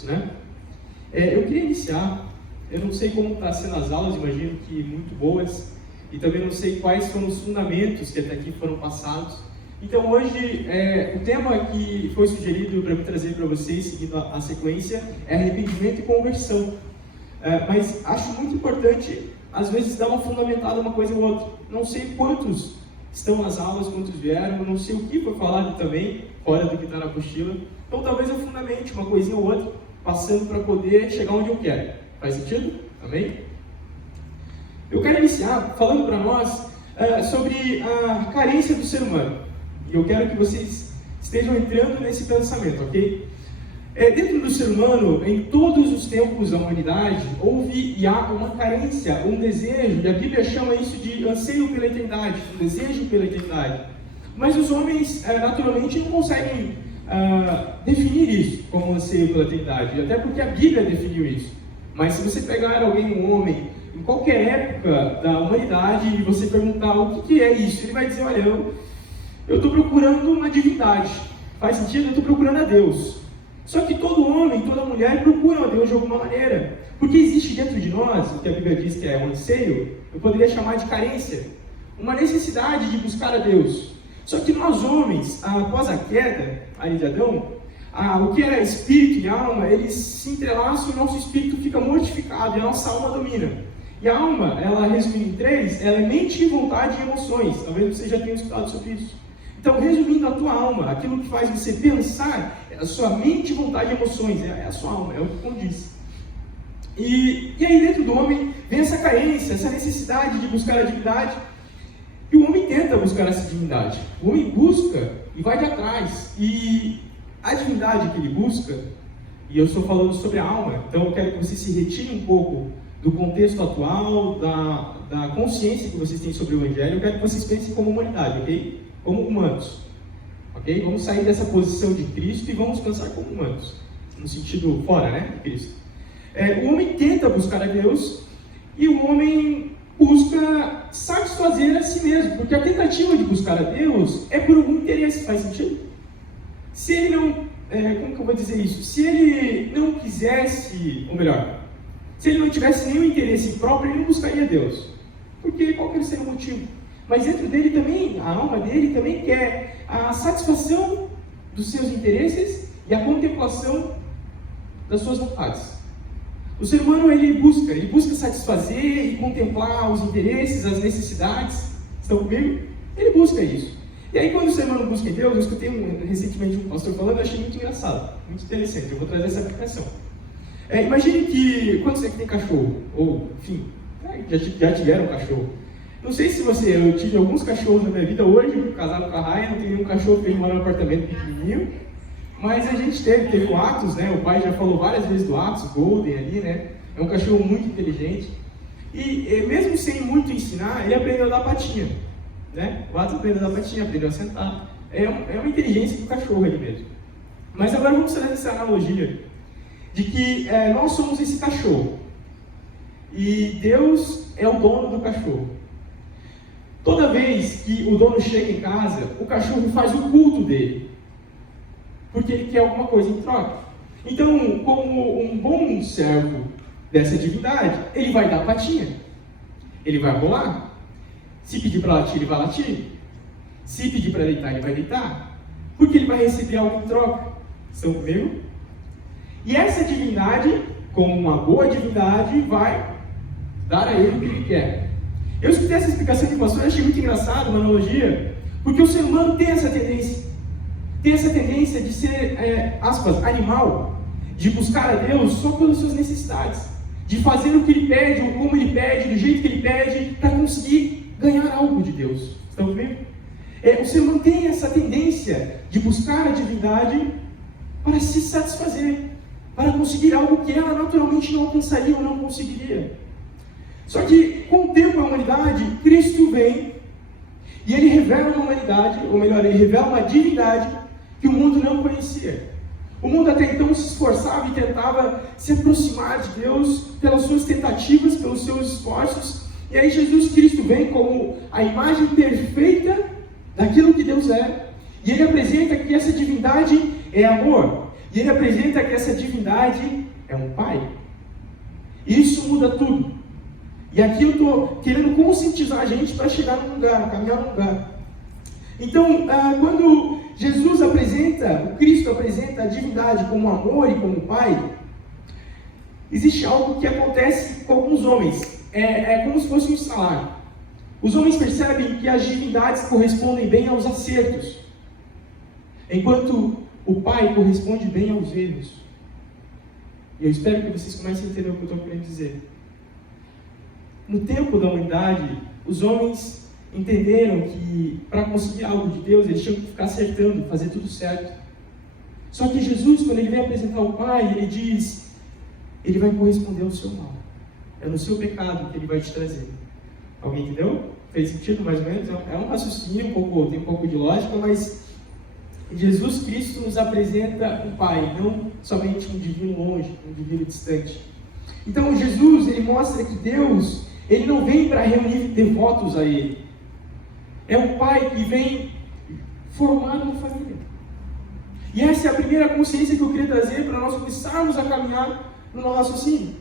isso, né? Eu queria iniciar, eu não sei como está sendo as aulas, imagino que muito boas, e também não sei quais foram os fundamentos que até aqui foram passados. Então hoje, o tema que foi sugerido para me trazer para vocês, seguindo a sequência, é arrependimento e conversão. Mas acho muito importante, às vezes, dar uma fundamentada uma coisa ou outra. Não sei quantos estão nas aulas, quantos vieram, não sei o que foi falado também, fora do que está na apostila. Então talvez eu fundamente uma coisinha ou outra, passando para poder chegar onde eu quero. Faz sentido? Amém? Eu quero iniciar falando para nós sobre a carência do ser humano. E eu quero que vocês estejam entrando nesse pensamento, ok? Dentro do ser humano, em todos os tempos da humanidade, houve e há uma carência, um desejo, e a Bíblia chama isso de anseio pela eternidade, um desejo pela eternidade. Mas os homens, naturalmente, não conseguem definir isso como anseio pela eternidade, até porque a Bíblia definiu isso. Mas se você pegar um homem, em qualquer época da humanidade, e você perguntar o que é isso, ele vai dizer, olha, eu estou procurando uma divindade. Faz sentido? Eu estou procurando a Deus. Só que todo homem, toda mulher procuram a Deus de alguma maneira. Porque existe dentro de nós, o que a Bíblia diz que é um anseio, eu poderia chamar de carência, uma necessidade de buscar a Deus. Só que nós homens, após a queda ali de Adão, o que era espírito e alma, eles se entrelaçam e nosso espírito fica mortificado e a nossa alma domina. E a alma, ela resumindo em três, ela é mente, vontade e emoções. Talvez você já tenha escutado sobre isso. Então, resumindo, a tua alma, aquilo que faz você pensar, é a sua mente, vontade e emoções, é a sua alma, é o que condiz. E aí dentro do homem vem essa carência, essa necessidade de buscar a divindade, e o homem tenta buscar essa divindade. O homem busca e vai de atrás, e a divindade que ele busca, e eu estou falando sobre a alma, então eu quero que você se retire um pouco do contexto atual, da consciência que vocês têm sobre o Evangelho, eu quero que vocês pensem como humanidade, ok? Como humanos, ok? Vamos sair dessa posição de Cristo e vamos pensar como humanos, no sentido fora, né, de Cristo. O homem tenta buscar a Deus e o homem busca satisfazer a si mesmo, porque a tentativa de buscar a Deus é por algum interesse. Faz sentido? Se ele não, como que eu vou dizer isso? Se ele não quisesse, ou melhor, se ele não tivesse nenhum interesse próprio, ele não buscaria Deus, porque qual que seria o motivo? Mas dentro dele também, a alma dele também quer a satisfação dos seus interesses e a contemplação das suas vontades. O ser humano, ele busca satisfazer e contemplar os interesses, as necessidades. Estão comigo? Ele busca isso. E aí quando o ser humano busca em Deus, eu escutei recentemente um pastor falando, eu achei muito engraçado, muito interessante, eu vou trazer essa aplicação. Imagine que, quando você tem cachorro, ou enfim, já tiveram cachorro. Não sei se eu tive alguns cachorros na minha vida hoje, casado com a Raia, não tenho nenhum cachorro que mora num apartamento pequenininho, mas a gente teve o Atos, né? O pai já falou várias vezes do Atos, Golden ali, né? É um cachorro muito inteligente, e mesmo sem muito ensinar, ele aprendeu a dar patinha, né? O Atos aprendeu a dar patinha, aprendeu a sentar, é uma inteligência do cachorro ali mesmo. Mas agora vamos fazer essa analogia, de que nós somos esse cachorro, e Deus é o dono do cachorro. Toda vez que o dono chega em casa, o cachorro faz o culto dele, porque ele quer alguma coisa em troca. Então, como um bom servo dessa divindade, ele vai dar patinha, ele vai rolar. Se pedir para latir, ele vai latir. Se pedir para deitar, ele vai deitar, porque ele vai receber algo em troca. Estão comigo? E essa divindade, como uma boa divindade, vai dar a ele o que ele quer. Eu escutei essa explicação de pastor e achei muito engraçado, uma analogia, porque o ser humano tem essa tendência de ser, aspas, animal, de buscar a Deus só pelas suas necessidades, de fazer o que ele pede, ou como ele pede, do jeito que ele pede, para conseguir ganhar algo de Deus. Estão vendo? O ser humano tem essa tendência de buscar a divindade para se satisfazer, para conseguir algo que ela naturalmente não alcançaria ou não conseguiria. Só que, com o tempo da humanidade, Cristo vem e ele revela uma humanidade, ou melhor, ele revela uma divindade que o mundo não conhecia. O mundo até então se esforçava e tentava se aproximar de Deus pelas suas tentativas, pelos seus esforços. E aí Jesus Cristo vem como a imagem perfeita daquilo que Deus é. E ele apresenta que essa divindade é amor. E ele apresenta que essa divindade é um pai. Isso muda tudo. E aqui eu estou querendo conscientizar a gente para chegar num lugar, caminhar num lugar. Então, quando Jesus o Cristo apresenta a divindade como amor e como pai, existe algo que acontece com alguns homens. É como se fosse um salário. Os homens percebem que as divindades correspondem bem aos acertos, enquanto o pai corresponde bem aos erros. E eu espero que vocês comecem a entender o que eu estou querendo dizer. No tempo da humanidade, os homens entenderam que para conseguir algo de Deus, eles tinham que ficar acertando, fazer tudo certo. Só que Jesus, quando ele vem apresentar o Pai, ele diz, ele vai corresponder ao seu mal. É no seu pecado que ele vai te trazer. Alguém entendeu? Fez sentido mais ou menos? É um raciocínio, tem um pouco de lógica, mas Jesus Cristo nos apresenta um Pai, não somente um divino longe, um divino distante. Então Jesus, ele mostra que Deus, ele não vem para reunir devotos a ele. É o Pai que vem formar uma família. E essa é a primeira consciência que eu queria trazer para nós começarmos a caminhar no nosso raciocínio.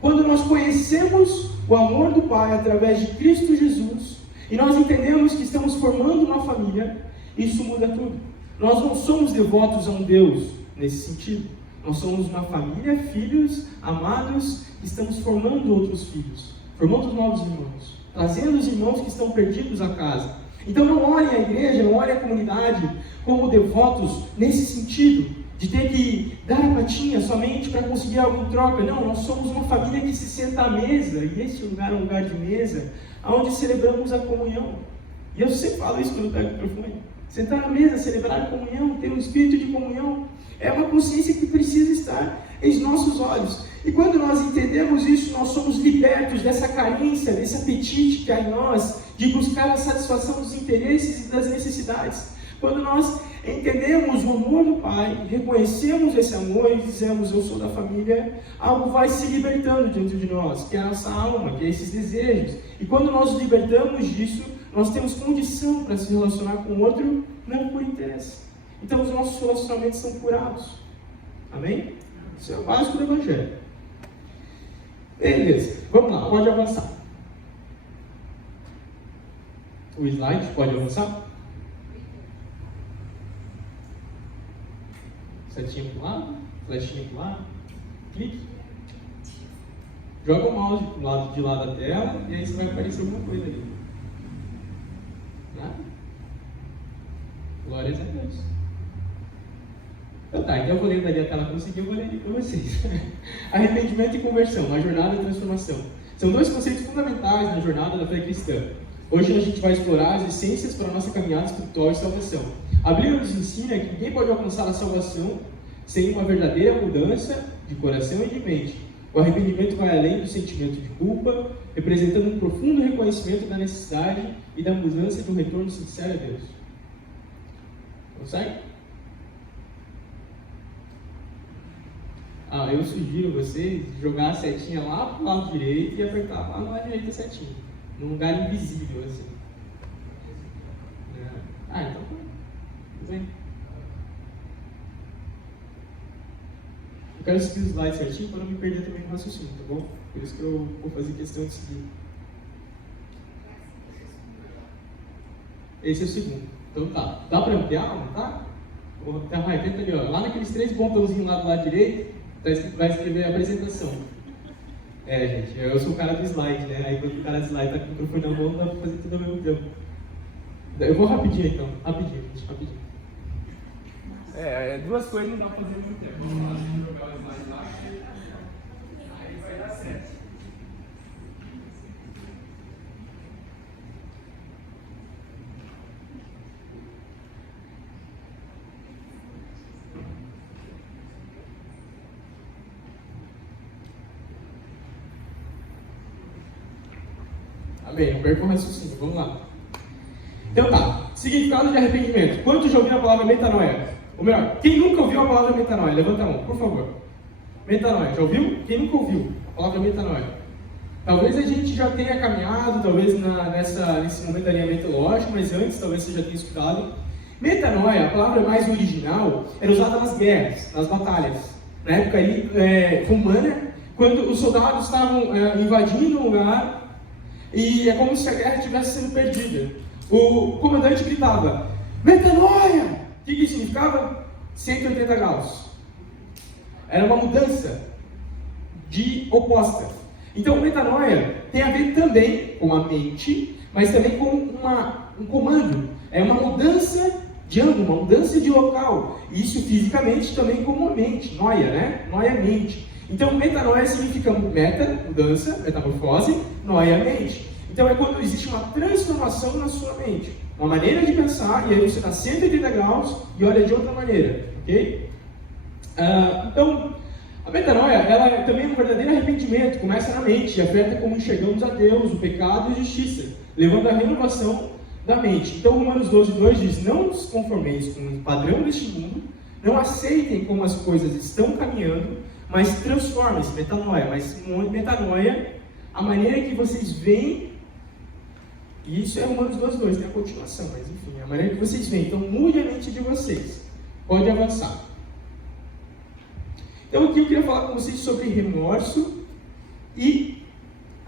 Quando nós conhecemos o amor do Pai através de Cristo Jesus, e nós entendemos que estamos formando uma família, isso muda tudo. Nós não somos devotos a um Deus nesse sentido. Nós somos uma família, filhos amados, que estamos formando outros filhos, formando novos irmãos, trazendo os irmãos que estão perdidos a casa. Então não olhem a igreja, não olhem a comunidade como devotos nesse sentido, de ter que dar a patinha somente para conseguir algo em troca. Não, nós somos uma família que se senta à mesa, e este lugar é um lugar de mesa, onde celebramos a comunhão. E eu sempre falo isso quando eu pego o microfone. Sentar na mesa, celebrar a comunhão, ter um espírito de comunhão, é uma consciência que precisa estar em nossos olhos. E quando nós entendemos isso, nós somos libertos dessa carência, desse apetite que há em nós, de buscar a satisfação dos interesses e das necessidades. Quando nós entendemos o amor do Pai, reconhecemos esse amor e dizemos, eu sou da família, algo vai se libertando dentro de nós, que é a nossa alma, que é esses desejos. E quando nós nos libertamos disso, nós temos condição para se relacionar com o outro, não por interesse. Então os nossos relacionamentos são curados. Amém? Isso é o básico do Evangelho. Beleza, vamos lá, pode avançar. O slide pode avançar? Setinha para o lado, flechinha para o lado, clique. Joga o mouse para o lado de lá da tela e aí você vai aparecer alguma coisa ali. Nada? Glórias a Deus. Então eu vou ler dali a tela que eu consegui, eu vou ler ali para vocês. Arrependimento e conversão, uma jornada de transformação. São dois conceitos fundamentais na jornada da fé cristã. Hoje a gente vai explorar as essências para a nossa caminhada espiritual e salvação. A Bíblia nos ensina que ninguém pode alcançar a salvação sem uma verdadeira mudança de coração e de mente. O arrependimento vai além do sentimento de culpa, representando um profundo reconhecimento da necessidade e da mudança de um retorno sincero a Deus. Consegue? Eu sugiro vocês jogar a setinha lá para o lado direito e apertar lá no lado direito a setinha, num lugar invisível assim. Então tudo bem. Eu quero seguir os slides certinho para não me perder também no raciocínio, tá bom? Por isso que eu vou fazer questão de seguir. Esse é o segundo. Então tá. Dá para ampliar, não tá? Tenta ali, ó. Lá naqueles 3 botãozinhos lá do lado direito, vai escrever a apresentação. Gente, eu sou o cara do slide, né? Aí quando o cara do slide tá com o microfone na mão, dá para fazer tudo ao mesmo tempo. Eu vou rapidinho então. Rapidinho. Duas coisas não dá para fazer ao mesmo tempo. Vamos jogar o slide lá. Aí vai dar certo. Amém, não perca o raciocínio, vamos lá. Então tá, significado de arrependimento. Quantos já ouviram a palavra metanoia? Ou melhor, quem nunca ouviu a palavra metanoia? Levanta a mão, por favor. Metanoia, já ouviu? Quem nunca ouviu a palavra metanoia? Talvez a gente já tenha caminhado, talvez nesse momento de alinhamento lógico, mas antes talvez você já tenha escutado. Metanoia, a palavra mais original, era usada nas guerras, nas batalhas. Na época aí, romana, quando os soldados estavam invadindo um lugar e é como se a guerra estivesse sendo perdida. O comandante gritava, metanoia! O que significava? 180 graus. Era uma mudança de oposta. Então, metanoia tem a ver também com a mente, mas também com um comando. É uma mudança de ângulo, uma mudança de local. Isso fisicamente também como a mente. Noia, né? Noia, mente. Então, metanoia significa meta, mudança, metamorfose, noia, mente. Então, é quando existe uma transformação na sua mente. Uma maneira de pensar, e aí você está 180 graus e olha de outra maneira. Ok? Então, a metanoia, ela é também um verdadeiro arrependimento. Começa na mente e afeta como enxergamos a Deus, o pecado e a justiça, levando à renovação da mente. Então, Romanos 12:2 diz, não vos conformeis com o padrão deste mundo, não aceitem como as coisas estão caminhando, mas transformem-se, metanoia. Mas metanoia, a maneira que vocês veem, e isso é Romanos 12:2, tem a continuação, mas enfim, a maneira que vocês veem. Então, mude a mente de vocês. Pode avançar. Então, aqui eu queria falar com vocês sobre remorso e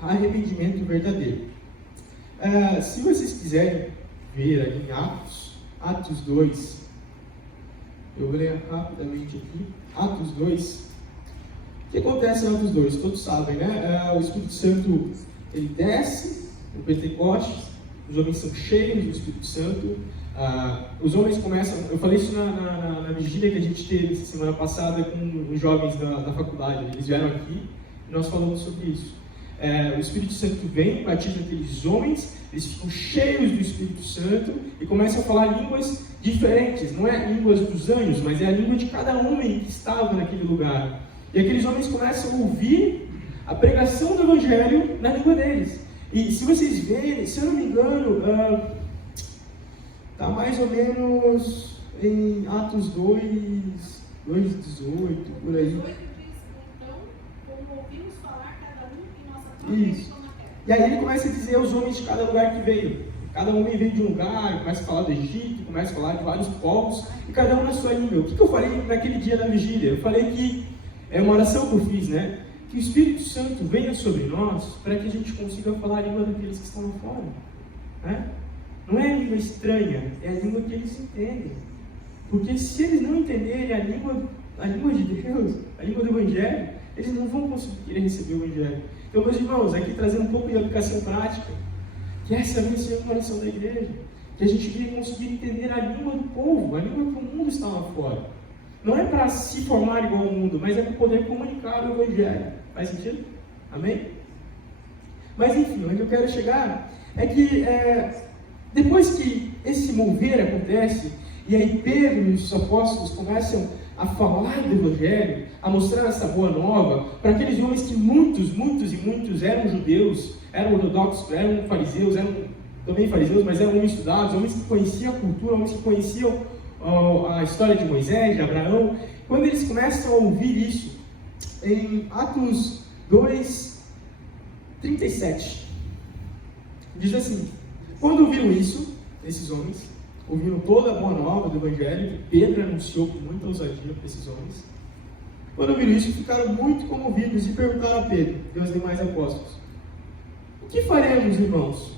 arrependimento verdadeiro. Se vocês quiserem ver ali em Atos 2, eu vou ler rapidamente aqui, Atos 2. O que acontece em Atos 2? Todos sabem, né? O Espírito Santo, ele desce no Pentecostes, os homens são cheios do Espírito Santo, os homens começam, eu falei isso na vigília que a gente teve semana passada com os jovens da faculdade, eles vieram aqui e nós falamos sobre isso. O Espírito Santo vem, batiza aqueles homens, eles ficam cheios do Espírito Santo e começam a falar línguas diferentes, não é línguas dos anjos, mas é a língua de cada homem que estava naquele lugar. E aqueles homens começam a ouvir a pregação do Evangelho na língua deles. E se vocês verem, se eu não me engano, está mais ou menos em Atos 2:18, por aí. Isso. E aí ele começa a dizer aos homens de cada lugar que veio. Cada homem veio de um lugar, começa a falar do Egito, começa a falar de vários povos, e cada um na sua língua. O que eu falei naquele dia da vigília? Eu falei que, é uma oração que eu fiz, né? Que o Espírito Santo venha sobre nós, para que a gente consiga falar a língua daqueles que estão lá fora. Né? Não é a língua estranha, é a língua que eles entendem. Porque se eles não entenderem a língua de Deus, a língua do Evangelho, eles não vão conseguir querer receber o Evangelho. Então, meus irmãos, aqui trazendo um pouco de aplicação prática, que essa venha ser a oração da igreja, que a gente venha conseguir entender a língua do povo, a língua que o mundo está lá fora. Não é para se formar igual ao mundo, mas é para poder comunicar o Evangelho. Faz sentido? Amém? Mas enfim, onde eu quero chegar é que depois que esse mover acontece, e aí Pedro e os apóstolos começam a falar do Evangelho, a mostrar essa boa nova, para aqueles homens que muitos eram judeus, eram ortodoxos, eram fariseus, eram também fariseus, mas eram homens estudados, homens que conheciam a cultura, homens que conheciam a história de Moisés, de Abraão. Quando eles começam a ouvir isso, em Atos 2:37, diz assim: quando ouviram isso, esses homens, ouviram toda a boa nova do Evangelho, que Pedro anunciou com muita ousadia para esses homens, quando ouviram isso, ficaram muito comovidos e perguntaram a Pedro e aos demais apóstolos: o que faremos, irmãos?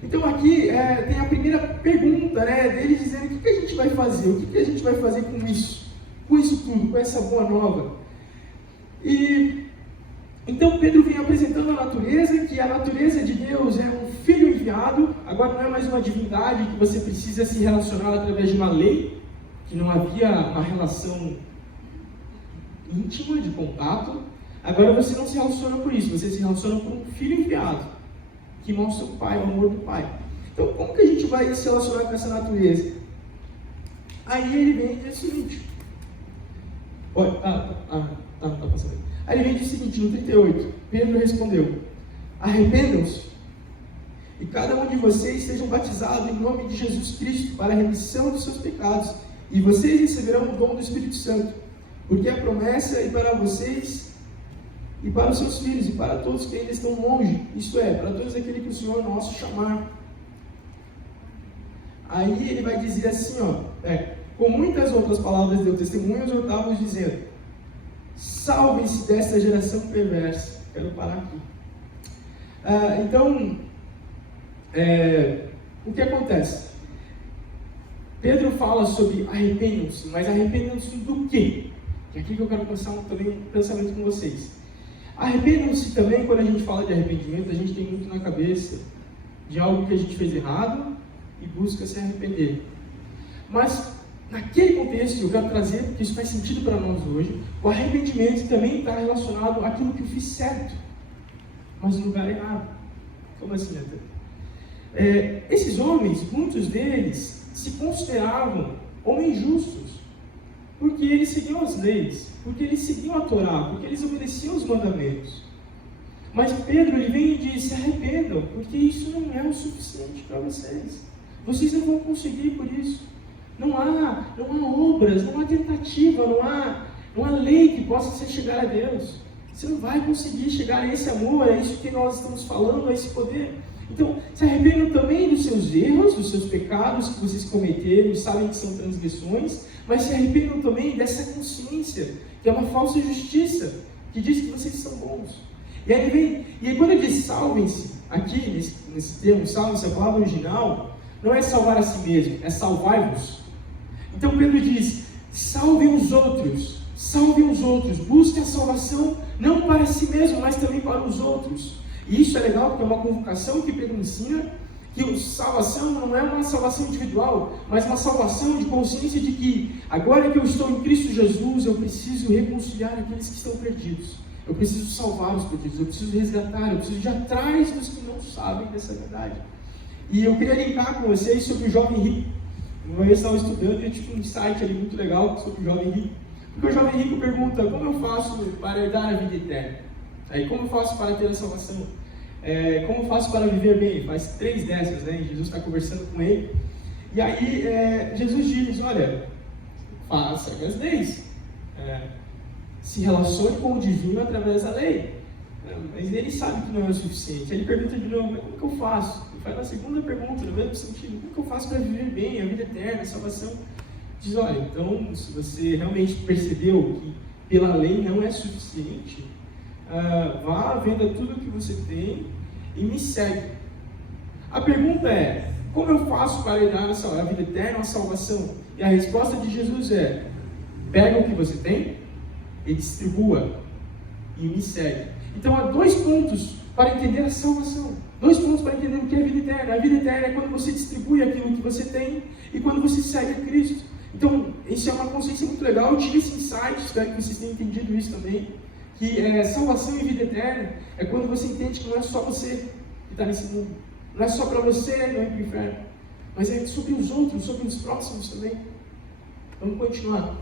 Então aqui tem a primeira pergunta, né, deles dizendo: o que a gente vai fazer? O que a gente vai fazer com isso? Com isso tudo, com essa boa nova? E então Pedro vem apresentando a natureza, que a natureza de Deus é um filho enviado. Agora não é mais uma divindade que você precisa se relacionar através de uma lei, que não havia uma relação íntima de contato. Agora você não se relaciona por isso, você se relaciona por um filho enviado, que mostra o Pai, o amor do Pai. Então, como que a gente vai se relacionar com essa natureza? Aí ele vem e diz o seguinte. Tá passando. Aí ele vem e diz o seguinte, no 38, Pedro respondeu: arrependam-se, e cada um de vocês sejam batizados em nome de Jesus Cristo para a remissão dos seus pecados, e vocês receberão o dom do Espírito Santo, porque a promessa é para vocês e para os seus filhos, e para todos que ainda estão longe, isto é, para todos aqueles que o Senhor nosso chamar. aí ele vai dizer assim, com muitas outras palavras deu testemunho aos oitavos dizendo, salvem-se dessa geração perversa. Quero parar aqui. Então, o que acontece? Pedro fala sobre arrependam-se, mas arrependam-se do quê? É aqui que eu quero pensar também um pensamento com vocês. Arrependam-se também, quando a gente fala de arrependimento, a gente tem muito na cabeça de algo que a gente fez errado e busca se arrepender. Mas, naquele contexto, eu quero trazer, porque isso faz sentido para nós hoje, o arrependimento também está relacionado àquilo que eu fiz certo, mas no lugar errado. Como assim, André? Esses homens, muitos deles, se consideravam homens justos, porque eles seguiam as leis, porque eles seguiam a Torá, porque eles obedeciam os mandamentos. Mas Pedro, ele vem e diz, se arrependam, porque isso não é o suficiente para vocês. Vocês não vão conseguir por isso. Não há obras, não há tentativa, não há lei que possa chegar a Deus. Você não vai conseguir chegar a esse amor, a isso que nós estamos falando, a esse poder. Então, se arrependam também dos seus erros, dos seus pecados que vocês cometeram e sabem que são transgressões, mas se arrependam também dessa consciência, que é uma falsa justiça, que diz que vocês são bons. E aí quando ele diz salvem-se, aqui nesse termo, salvem-se, a palavra original, não é salvar a si mesmo, é salvai-vos. Então Pedro diz, salvem os outros, busquem a salvação, não para si mesmo, mas também para os outros. E isso é legal, porque é uma convocação que Pedro ensina, que a salvação não é uma salvação individual, mas uma salvação de consciência de que, agora que eu estou em Cristo Jesus, eu preciso reconciliar aqueles que estão perdidos. Eu preciso salvar os perdidos, eu preciso resgatar, eu preciso ir atrás dos que não sabem dessa verdade. E eu queria linkar com vocês sobre o jovem rico. Uma vez eu estava estudando e eu tive um insight ali muito legal sobre o jovem rico. Porque o jovem rico pergunta, como eu faço para herdar a vida eterna? Aí, como eu faço para ter a salvação? Como eu faço para viver bem? Faz 3 dessas, né? Jesus está conversando com ele. E aí, Jesus diz, olha, faça as leis. Se relacione com o divino através da lei. Mas ele sabe que não é o suficiente. Ele pergunta de novo, como que eu faço? Ele faz a segunda pergunta, no mesmo sentido, como que eu faço para viver bem, a vida eterna, a salvação? Diz, olha, então, se você realmente percebeu que pela lei não é suficiente, vá, venda tudo o que você tem e me segue. A pergunta é, como eu faço para herdar a vida eterna, a salvação? E a resposta de Jesus é, pega o que você tem e distribua e me segue. Então há 2 pontos para entender a salvação, 2 pontos para entender o que é a vida eterna. A vida eterna é quando você distribui aquilo que você tem e quando você segue a Cristo. Então, isso é uma consciência muito legal. Eu tive esse insight, espero que vocês tenham entendido isso também, que salvação e vida eterna é quando você entende que não é só você que está nesse mundo, não é só para você não ir para o inferno, mas é sobre os outros, sobre os próximos também. Vamos continuar.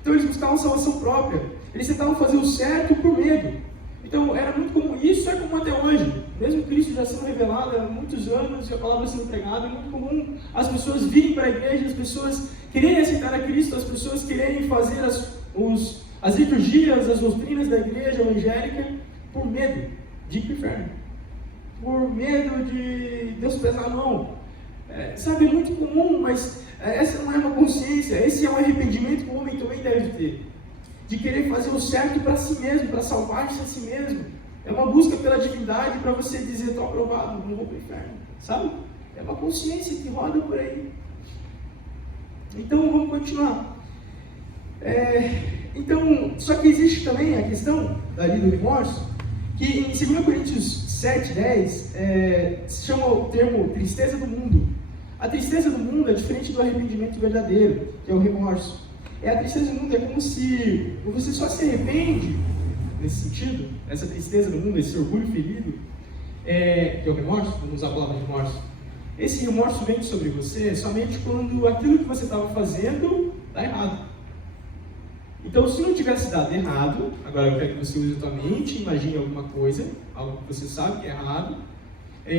Então eles buscavam salvação própria, eles tentavam fazer o certo por medo. Então era muito comum, isso é comum até hoje, mesmo Cristo já sendo revelado há muitos anos e a palavra sendo pregada, é muito comum as pessoas virem para a igreja, as pessoas quererem aceitar a Cristo, as pessoas quererem fazer as liturgias, as doutrinas da igreja evangélica por medo de ir para o inferno, por medo de Deus pesar a mão. Sabe, é muito comum, mas essa não é uma consciência, esse é um arrependimento que o homem também deve ter, de querer fazer o certo para si mesmo, para salvar-se a si mesmo. É uma busca pela divindade para você dizer, estou aprovado, não vou para o inferno, sabe? É uma consciência que roda por aí. Então vamos continuar. Então, só que existe também a questão ali do remorso, que em 2 Coríntios 7:10 se chama o termo tristeza do mundo. A tristeza do mundo é diferente do arrependimento verdadeiro, que é o remorso. A tristeza do mundo é como se você só se arrepende, nesse sentido, essa tristeza do mundo, esse orgulho ferido, que é o remorso, vamos usar a palavra remorso. Esse remorso vem sobre você somente quando aquilo que você estava fazendo está errado. Então, se não tivesse dado errado, agora eu quero que você use a tua mente, imagine alguma coisa, algo que você sabe que é errado,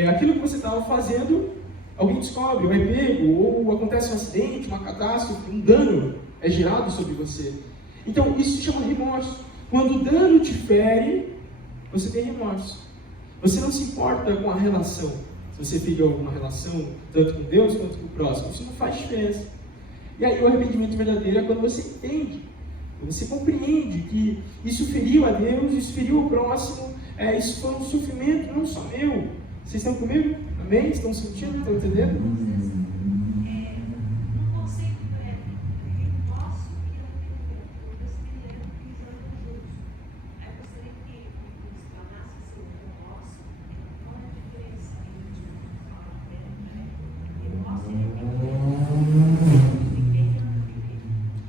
aquilo que você estava fazendo, alguém descobre, ou é pego, ou acontece um acidente, uma catástrofe, um dano é gerado sobre você. Então, isso se chama remorso. Quando o dano te fere, você tem remorso. Você não se importa com a relação. se você feriu alguma relação, tanto com Deus quanto com o próximo. Isso não faz diferença. E aí o arrependimento verdadeiro é quando você entende, quando você compreende que isso feriu a Deus, isso feriu o próximo, isso foi um sofrimento não só meu. Vocês estão comigo? Amém? Estão sentindo? Estão entendendo?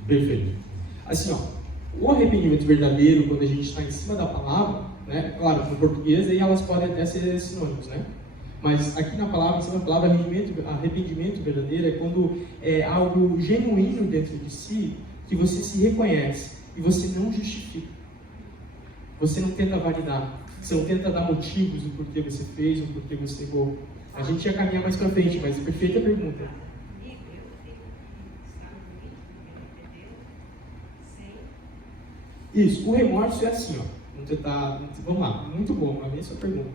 Perfeito. Assim, o arrependimento verdadeiro, quando a gente está em cima da palavra, né? Claro, no português aí elas podem até ser sinônimos, né? Mas aqui na palavra, em cima da palavra, arrependimento verdadeiro é quando é algo genuíno dentro de si, que você se reconhece e você não justifica. Você não tenta validar, você não tenta dar motivos do porquê você fez ou porquê você errou. A gente ia caminhar mais pra frente, mas perfeita pergunta. Isso, o remorso é assim, vamos tentar, vamos lá, muito bom, a mesma pergunta.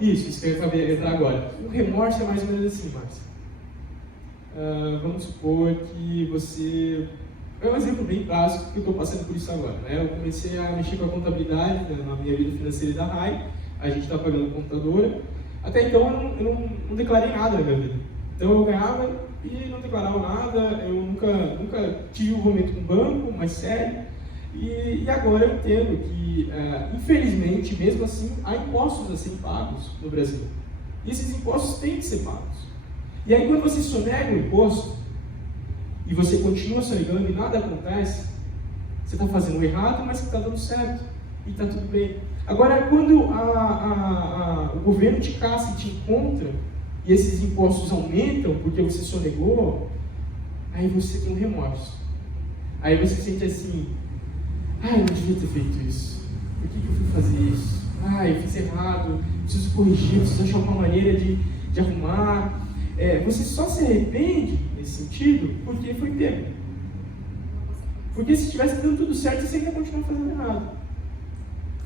Isso que eu ia entrar agora. O remorso é mais ou menos assim, Márcia. Vamos supor que você... É um exemplo bem básico que eu estou passando por isso agora, né? Eu comecei a mexer com a contabilidade, né, na minha vida financeira da RAI, a gente está pagando contadora. Até então eu não declarei nada na minha vida. Então eu ganhava e não declarava nada, eu nunca tive um envolvimento com o banco, mais sério. E agora eu entendo que, infelizmente, mesmo assim, há impostos a serem pagos no Brasil. E esses impostos têm que ser pagos. E aí quando você sonega o imposto, e você continua sonegando e nada acontece, você está fazendo o errado, mas está dando certo. E está tudo bem. Agora, quando o governo te caça e te encontra, e esses impostos aumentam porque você sonegou, aí você tem um remorso. Aí você sente assim, eu não devia ter feito isso. Por que eu fui fazer isso? Eu fiz errado, preciso corrigir, preciso achar uma maneira de arrumar. Você só se arrepende, nesse sentido, porque foi pego. Porque se estivesse dando tudo certo, você ainda continuar fazendo errado.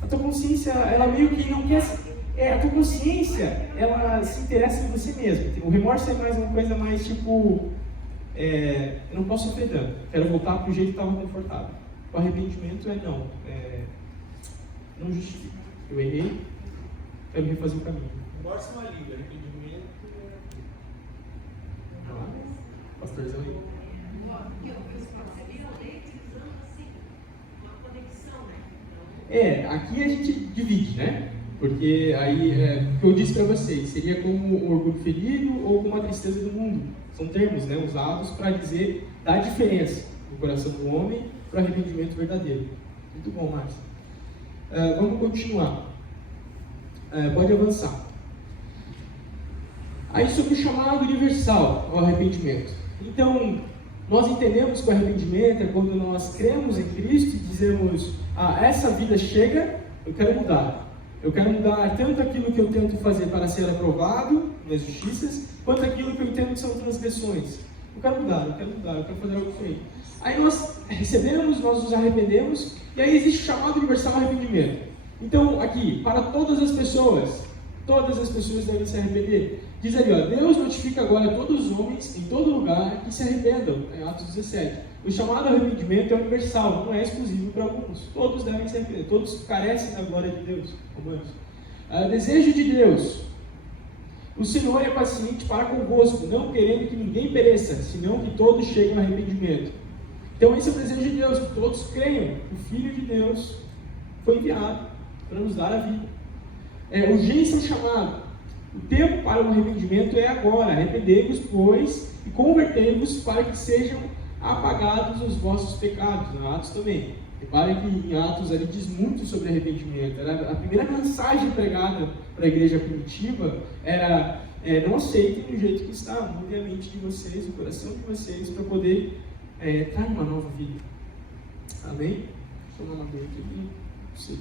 A tua consciência, ela meio que não quer... a tua consciência, ela se interessa em você mesmo. O remorso é mais uma coisa mais tipo... eu não posso sofrer tanto, quero voltar para o jeito que estava confortável. O arrependimento não justifica. Eu errei, quero refazer o caminho. Remorso não é língua, arrependimento Pastorzão aí. Aqui a gente divide, né? Porque aí, o que eu disse para vocês, seria como um orgulho ferido ou como a tristeza do mundo. São termos, né, usados para dizer da diferença do coração do homem para o arrependimento verdadeiro. Muito bom, Márcio. Vamos continuar. Pode avançar. Aí sobre o chamado universal ao arrependimento. Então, nós entendemos que o arrependimento é quando nós cremos em Cristo e dizemos, essa vida chega, eu quero mudar. Eu quero mudar tanto aquilo que eu tento fazer para ser aprovado nas justiças, quanto aquilo que eu entendo que são transgressões. Eu quero mudar, eu quero fazer algo diferente. Aí nós recebemos, nós nos arrependemos, e aí existe o chamado universal arrependimento. Então, aqui, para todas as pessoas devem se arrepender. Diz ali, Deus notifica agora a todos os homens, em todo lugar, que se arrependam, em Atos 17. O chamado arrependimento é universal, não é exclusivo para alguns. Todos devem se arrepender, todos carecem da glória de Deus. Romanos. Desejo de Deus. O Senhor é paciente para convosco, não querendo que ninguém pereça, senão que todos cheguem ao arrependimento. Então esse é o desejo de Deus, que todos creiam que o Filho de Deus foi enviado para nos dar a vida. Urgência do chamado. O tempo para o arrependimento é agora. Arrependei-vos, pois, e convertei-vos para que sejam apagados os vossos pecados. Em Atos também. Reparem que em Atos ali diz muito sobre arrependimento. A primeira mensagem pregada para a igreja primitiva era não aceitem do jeito que está, mudem a mente de vocês, o coração de vocês, para poder entrar numa nova vida. Amém? Deixa eu tomar uma coisa aqui. Não sei.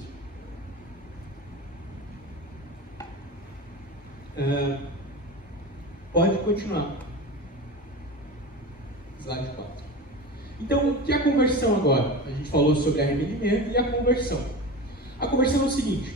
Pode continuar. Slide 4. Então, o que é a conversão agora? A gente falou sobre arrependimento e a conversão. A conversão é o seguinte: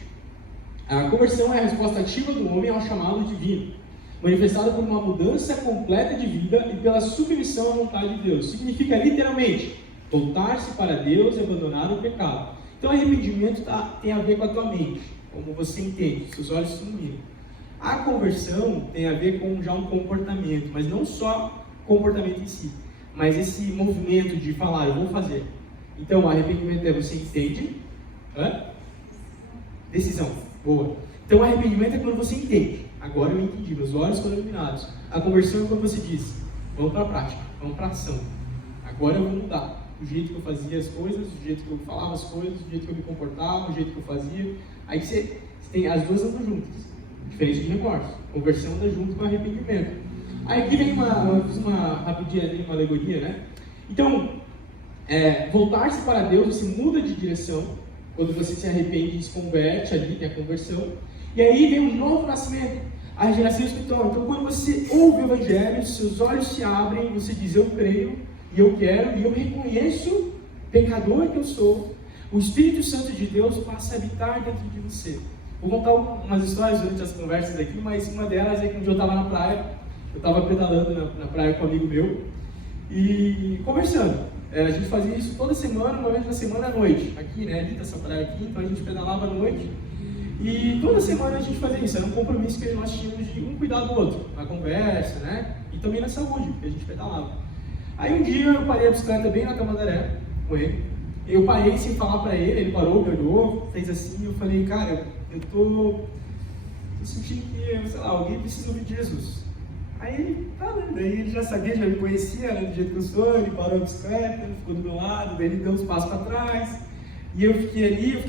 A conversão é a resposta ativa do homem ao chamado divino, manifestada por uma mudança completa de vida e pela submissão à vontade de Deus. Significa literalmente voltar-se para Deus e abandonar o pecado. Então, arrependimento tem a ver com a tua mente, como você entende, seus olhos se iluminam. A conversão tem a ver com já um comportamento, mas não só comportamento em si, mas esse movimento de falar, eu vou fazer. Então, o arrependimento é você entende, decisão, boa. Então, o arrependimento é quando você entende. Agora eu entendi, meus olhos foram iluminados. A conversão é quando você diz, vamos para a prática, vamos para a ação. Agora eu vou mudar o jeito que eu fazia as coisas, o jeito que eu falava as coisas, o jeito que eu me comportava, o jeito que eu fazia. Aí você tem, as duas andam juntas, diferente de remorso. Conversão anda junto com arrependimento. Aí aqui vem uma rapidinha, uma alegoria, né? Então, voltar-se para Deus, você muda de direção, quando você se arrepende e se converte, ali tem a conversão. E aí vem um novo nascimento, a regeneração espiritual. Então, quando você ouve o Evangelho, seus olhos se abrem, você diz, eu creio, e eu quero, e eu reconheço, pecador que eu sou, o Espírito Santo de Deus passa a habitar dentro de você. Vou contar umas histórias durante as conversas aqui, mas uma delas é que um dia eu estava na praia, eu estava pedalando na praia com um amigo meu, e conversando. A gente fazia isso toda semana, uma vez na semana à noite, aqui, né, ali dessa praia aqui, então a gente pedalava à noite, e toda semana a gente fazia isso, era um compromisso que nós tínhamos de um cuidar do outro, na conversa, né, e também na saúde, porque a gente pedalava. Aí um dia eu parei a bicicleta bem na Tamandaré com ele, eu parei sem falar pra ele parou, me olhou, fez assim, eu falei, cara, eu tô sentindo que, sei lá, alguém precisa ouvir de Jesus. Aí ele, né? Daí ele já sabia, já me conhecia, né, do jeito que eu sou, ele parou a bicicleta, ele ficou do meu lado, daí ele deu uns passos para trás, e eu fiquei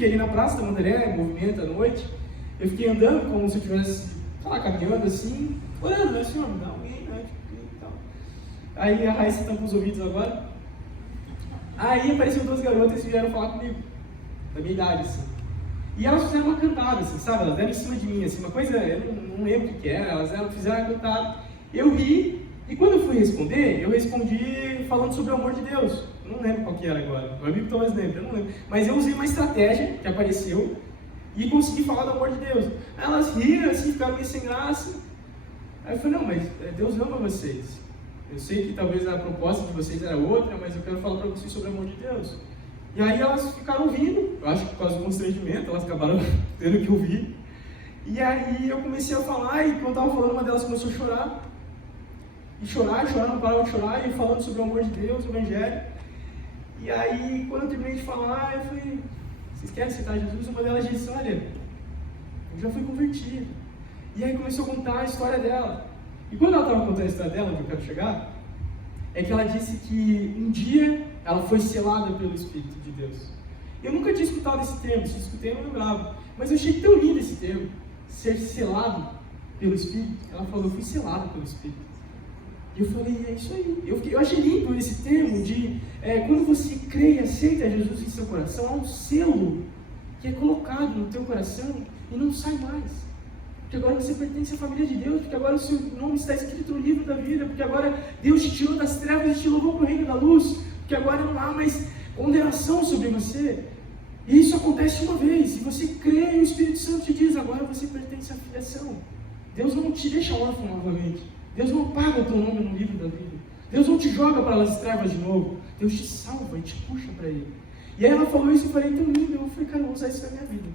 ali na Praça da Tamandaré, em movimento à noite, eu fiquei andando como se eu estivesse, sei lá, caminhando assim, olhando, né, assim, ó, me dá alguém, né, e tal. Aí a Raíssa tampa os ouvidos agora, aí apareceram duas garotas e vieram falar comigo, da minha idade, assim. E elas fizeram uma cantada, assim, sabe? Elas deram em cima de mim, assim, uma coisa, eu não lembro o que era, elas fizeram a cantada. Eu ri, e quando eu fui responder, eu respondi falando sobre o amor de Deus. Eu não lembro qual que era agora, meu amigo talvez lembre, eu não lembro. Mas eu usei uma estratégia que apareceu e consegui falar do amor de Deus. Aí elas riram, assim, ficaram meio sem graça. Aí eu falei, não, mas Deus ama vocês. Eu sei que talvez a proposta de vocês era outra, mas eu quero falar para vocês sobre o amor de Deus. E aí elas ficaram ouvindo, eu acho que por causa do constrangimento, elas acabaram tendo que ouvir. E aí eu comecei a falar, e quando eu estava falando, uma delas começou a chorar. E chorar, não parava de chorar, e falando sobre o amor de Deus, o Evangelho. E aí, quando eu terminei de falar, eu falei, vocês querem aceitar Jesus? Uma delas disse, olha, eu já fui convertida. E aí começou a contar a história dela. E quando ela estava contando a história dela, onde eu quero chegar, é que ela disse que um dia ela foi selada pelo Espírito de Deus. Eu nunca tinha escutado esse termo, se escutei eu não lembrava. Mas eu achei tão lindo esse termo, ser selado pelo Espírito. Ela falou, eu fui selado pelo Espírito. E eu falei, é isso aí. Eu achei lindo esse termo de, quando você crê e aceita Jesus em seu coração, há um selo que é colocado no teu coração e não sai mais. Porque agora você pertence à família de Deus, porque agora o seu nome está escrito no livro da vida, porque agora Deus te tirou das trevas e te levou para o reino da luz, porque agora não há mais condenação sobre você. E isso acontece uma vez, e você crê e o Espírito Santo te diz, agora você pertence à filiação. Deus não te deixa órfão novamente. Deus não apaga o teu nome no livro da vida. Deus não te joga para as trevas de novo. Deus te salva e te puxa para Ele. E aí ela falou isso e eu falei, tão lindo. Eu falei, cara, eu vou usar isso na minha vida.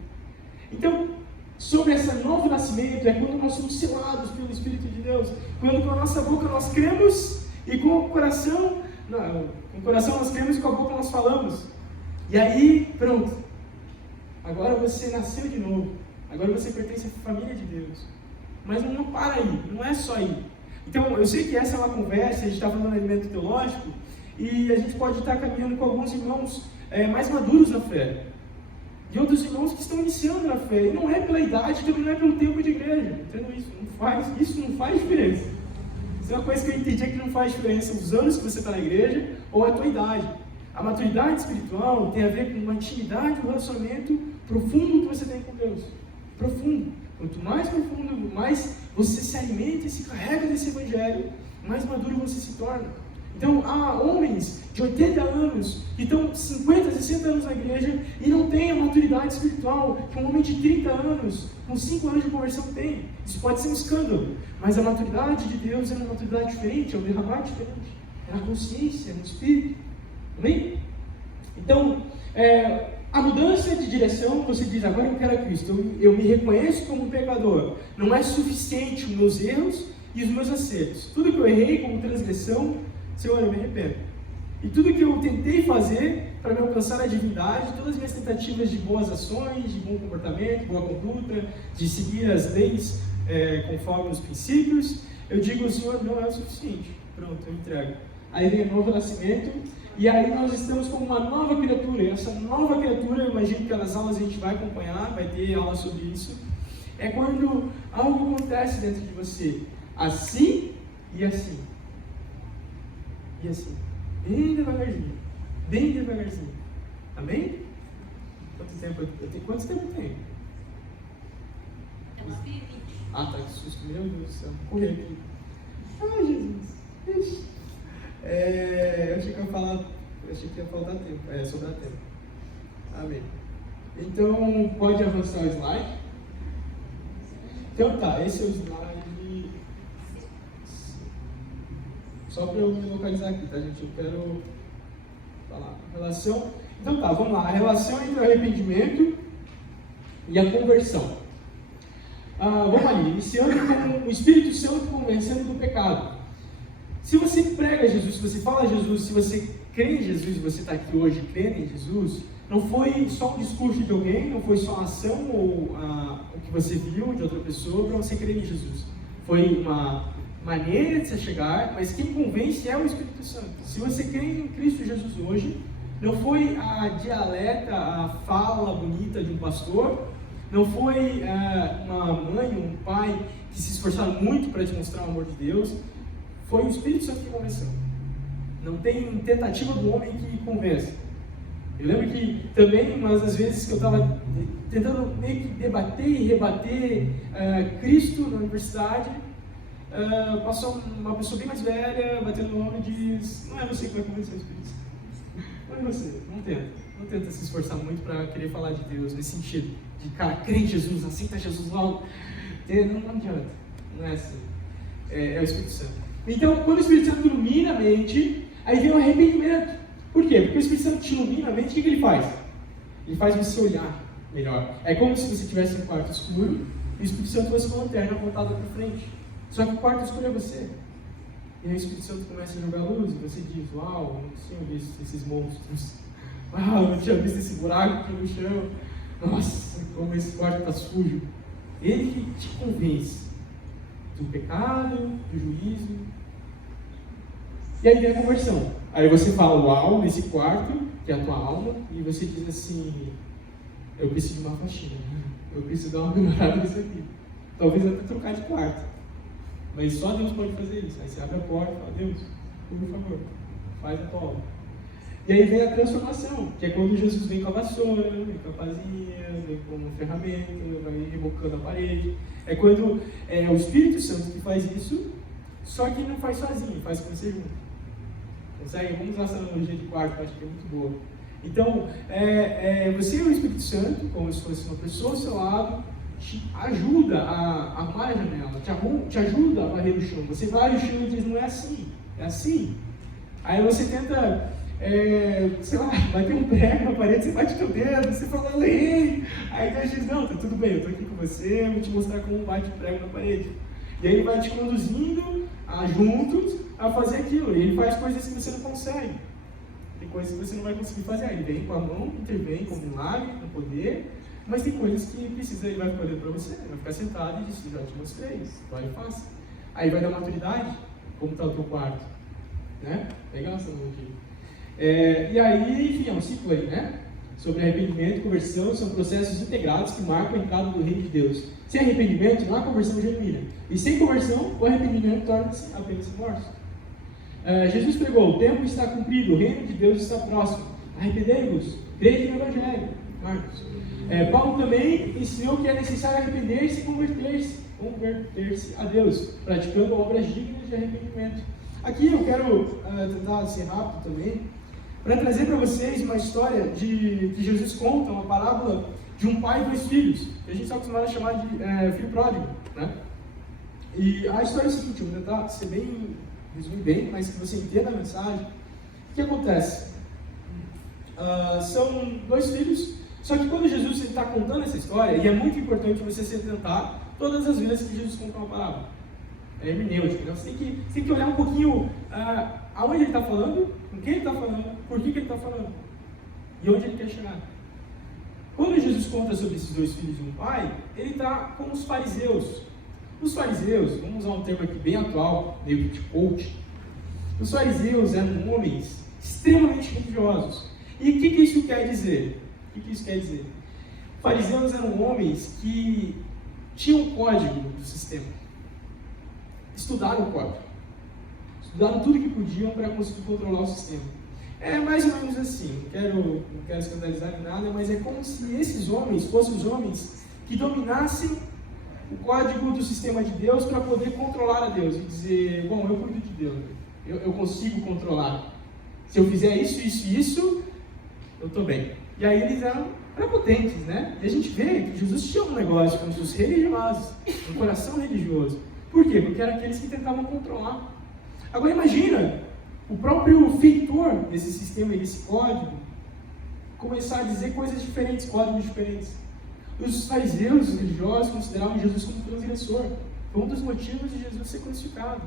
Então, sobre esse novo nascimento, é quando nós somos selados pelo Espírito de Deus. Quando com a nossa boca nós cremos e com o coração, com o coração nós cremos e com a boca nós falamos. E aí, pronto. Agora você nasceu de novo. Agora você pertence à família de Deus. Mas não para aí, não é só aí. Então, eu sei que essa é uma conversa, a gente está falando de alimento teológico, e a gente pode estar caminhando com alguns irmãos mais maduros na fé. E outros irmãos que estão iniciando na fé. E não é pela idade, também não é pelo tempo de igreja. Entendeu? Isso não faz diferença. Isso é uma coisa que eu entendi, que não faz diferença os anos que você está na igreja ou a tua idade. A maturidade espiritual tem a ver com uma intimidade, um relacionamento profundo que você tem com Deus. Profundo. Quanto mais profundo, mais você se alimenta e se carrega desse Evangelho, mais maduro você se torna. Então, há homens de 80 anos que estão 50, 60 anos na igreja e não têm a maturidade espiritual que um homem de 30 anos, com 5 anos de conversão tem. Isso pode ser um escândalo, mas a maturidade de Deus é uma maturidade diferente, é um derramar diferente, é na consciência, no espírito. Amém? Então, a mudança de direção, você diz, agora eu quero a Cristo, eu me reconheço como um pecador, não é suficiente os meus erros e os meus acertos. Tudo que eu errei como transgressão, Senhor, eu me arrependo. E tudo que eu tentei fazer para me alcançar a divindade, todas as minhas tentativas de boas ações, de bom comportamento, boa conduta, de seguir as leis conforme os princípios, eu digo, Senhor, não é o suficiente. Pronto, eu entrego. Aí vem o novo nascimento, e aí nós estamos como uma nova criatura. E essa nova criatura, eu imagino que nas aulas a gente vai acompanhar, vai ter aula sobre isso. É quando algo acontece dentro de você, assim e assim. E assim, bem devagarzinho, bem devagarzinho. Amém? Quanto tempo eu tenho? Quanto tempo eu tenho? Ah, tá, que susto, meu Deus do céu. Corre aqui. Ai, Jesus. Ixi. Eu achei que ia faltar tempo. Sobrar tempo. Amém. Então, pode avançar o slide. Então tá, esse é o slide. Só para eu me localizar aqui, tá, gente? Eu quero falar. Relação. Então tá, vamos lá. A relação entre o arrependimento e a conversão. Vamos ali, iniciando com o Espírito Santo convencendo do pecado. Se você prega Jesus, se você fala Jesus, se você crê em Jesus, e você está aqui hoje crendo em Jesus, não foi só um discurso de alguém, não foi só a ação ou o que você viu de outra pessoa para você crer em Jesus. Foi uma maneira de você chegar, mas quem convence é o Espírito Santo. Se você crê em Cristo Jesus hoje, não foi a dialeta, a fala bonita de um pastor, não foi uma mãe, um pai que se esforçaram muito para te mostrar o amor de Deus, foi o Espírito Santo que convenceu. Não tem tentativa do homem que convence. Eu lembro que também, umas das vezes que eu estava tentando meio que debater e rebater Cristo na universidade, passou uma pessoa bem mais velha, batendo no ombro e diz, não é você que vai convencer o Espírito Santo. Não é você, não tenta se esforçar muito para querer falar de Deus, nesse sentido, de cara, crê em Jesus, aceita Jesus logo. Não adianta, não é assim, é o Espírito Santo. Então, quando o Espírito Santo ilumina a mente, aí vem o arrependimento. Por quê? Porque o Espírito Santo te ilumina a mente, o que ele faz? Ele faz você olhar melhor. É como se você tivesse um quarto escuro e o Espírito Santo fosse uma lanterna apontada para frente. Só que o quarto escuro é você. E aí o Espírito Santo começa a jogar luz e você diz, uau, eu não tinha visto esses monstros. Uau, eu não tinha visto esse buraco aqui no chão. Nossa, como esse quarto está sujo. Ele que te convence do pecado, do juízo. E aí vem a conversão. Aí você fala, uau, nesse quarto, que é a tua alma, e você diz assim, eu preciso de uma faxina, eu preciso dar uma melhorada nisso aqui. Talvez até trocar de quarto. Mas só Deus pode fazer isso. Aí você abre a porta e fala, Deus, por favor, faz a tua obra. E aí vem a transformação, que é quando Jesus vem com a vassoura, vem com a pazinha, vem com uma ferramenta, vai rebocando a parede. É quando é o Espírito Santo que faz isso, só que não faz sozinho, faz com você junto. Consegue? Vamos usar essa analogia de quarto, que eu acho que é muito boa. Então, você e o Espírito Santo, como se fosse uma pessoa ao seu lado, te ajuda a armar a janela, te ajuda a varrer o chão. Você varre o chão e diz, não é assim, é assim. Aí você tenta, sei lá, vai ter um prego na parede, você bate o dedo, você fala, eu errei. Aí Deus diz, não, tá tudo bem, eu estou aqui com você, eu vou te mostrar como bate o prego na parede. E aí ele vai te conduzindo juntos a fazer aquilo. E ele faz coisas que você não consegue. Tem coisas que você não vai conseguir fazer. Aí ele vem com a mão, intervém com milagre, com poder. Mas tem coisas que precisa, ele vai ficar olhando para você. Ele vai ficar sentado e diz, já te mostrei, vai e faça. Aí vai dar maturidade, como está o teu quarto. Né? Legal essa analogia. E aí, enfim, é um ciclo aí, né? Sobre arrependimento e conversão, são processos integrados que marcam a entrada do reino de Deus. Sem arrependimento, não há conversão genuína. E sem conversão, o arrependimento torna-se apenas morte. Jesus pregou, o tempo está cumprido, o reino de Deus está próximo. Arrependei-vos, crede no Evangelho. Marcos. Paulo também ensinou que é necessário arrepender-se e converter-se a Deus, praticando obras dignas de arrependimento. Aqui eu quero tentar ser rápido também, para trazer para vocês uma história que Jesus conta, uma parábola de um pai e dois filhos, que a gente está acostumado a chamar de filho pródigo, né? E a história é a seguinte, eu vou tentar resumir bem, mas que você entenda a mensagem. O que acontece? São dois filhos, só que quando Jesus está contando essa história, e é muito importante você se atentar todas as vezes que Jesus conta uma parábola, é hermenêutica, né? Você tem que olhar um pouquinho aonde ele está falando, com quem ele está falando, por que ele está falando, e onde ele quer chegar. Quando Jesus conta sobre esses dois filhos de um pai, ele está com os fariseus. Os fariseus, vamos usar um termo aqui bem atual, meio de coach, os fariseus eram homens extremamente religiosos. E o que isso quer dizer? Fariseus eram homens que tinham o código do sistema. Estudaram o código. Estudaram tudo que podiam para conseguir controlar o sistema. É mais ou menos assim, não quero escandalizar em nada, mas é como se esses homens fossem os homens que dominassem o código do sistema de Deus para poder controlar a Deus e dizer, bom, eu cuido de Deus, eu consigo controlar. Se eu fizer isso, isso e isso, eu estou bem. E aí eles eram prepotentes, né? E a gente vê que Jesus tinha um negócio com os religiosos, um coração religioso. Por quê? Porque eram aqueles que tentavam controlar. Agora imagina o próprio feitor desse sistema e desse código começar a dizer coisas diferentes, códigos diferentes. Os fariseus, os religiosos, consideravam Jesus como transgressor. Foi um dos motivos de Jesus ser crucificado.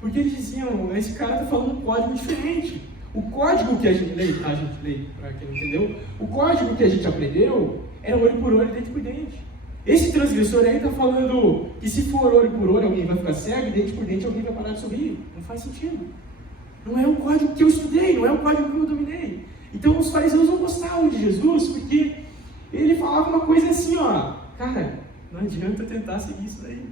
Porque eles diziam, esse cara está falando um código diferente. O código que a gente lê, para quem não entendeu, o código que a gente aprendeu era olho por olho, dente por dente. Esse transgressor aí está falando que se for olho por olho, alguém vai ficar cego, e dente por dente, alguém vai parar de sorrir. Não faz sentido. Não é o código que eu estudei, não é o código que eu dominei. Então os fariseus não gostavam de Jesus, porque ele falava uma coisa assim, ó, cara, não adianta tentar seguir isso daí.